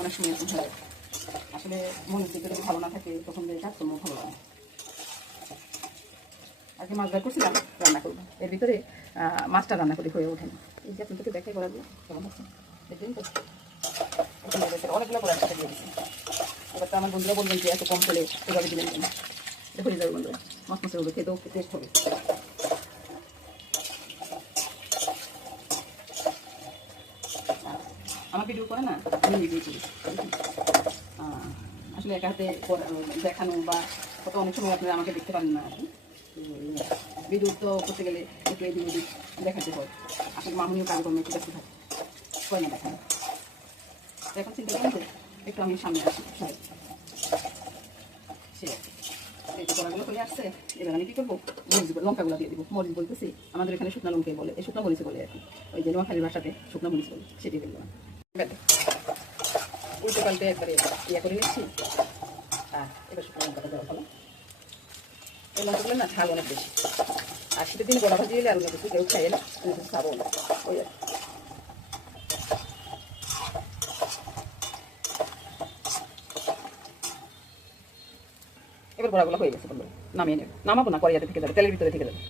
অনেক সময় এরকম হয়। আসলে মনের দিকে যদি ভালো না থাকে তখন যে কাজকর্ম ভালো লাগে। আগে মাছ ভাই করছিলাম, রান্না করবো, এর ভিতরে মাছটা রান্না করে হয়ে ওঠেনি। এই যে আপনাদেরকে দেখাই করা দিয়ে কেমন হচ্ছে দেখবেন তো। অনেকগুলো করে একসাথে দিয়ে দিচ্ছি। এবার তো আমার বন্ধুরা বলবেন যে এত কম তেলে এভাবে দিলেন কেন, এটা হয়ে যাবে বন্ধুরা, মাছ মাছের হবে, খেতেও টেস্ট হবে। আমার ভিডিও করে না আমি ভিডিও করি, আসলে একা হাতে দেখানো বা কত অনেক সময় আপনারা আমাকে দেখতে পারেন না আর কি। ভিডিও তো করতে গেলে একটু এই ভিডিও দেখাতে হয়, আসলে মামুনিও কাজকর্মে একটু ব্যস্ত থাকে, হয় না দেখানো। এখন চিন্তা করেন যে একটু আমি সামনে আসি সে এই যে কড়াগুলো চলে আসছে। এবার আমি কী করবো, মরিচ লঙ্কাগুলো দিয়ে দিব। মরিচ বলতেছি আমাদের এখানে শুকনো লঙ্কাই বলে, এই শুকনো মরিচ বলে আর কি, ওই যে নোয়াখালীর ভাষাতে শুকনো মরিচ বলে, সেটি বলবো না। উল্টে পাল্টে একবারে ইয়ে করে নিচ্ছি। এবার শুকনো লঙ্কাটা দেওয়া ভালো, এই লঙ্কাগুলো না ঝাল অনেক বেশি। আর শীতের দিন গলা ভাজি এলে আলু কিছু কেউ খাইয়ে না, আমি কিছু খাবো না, ওই আর এবার বড়াগুলো হয়ে গেছে, বললো নামিয়ে নেব। নামাবো না, কড়াইতে থেকে যাবে, তেলের ভিতরে থেকে যাবে।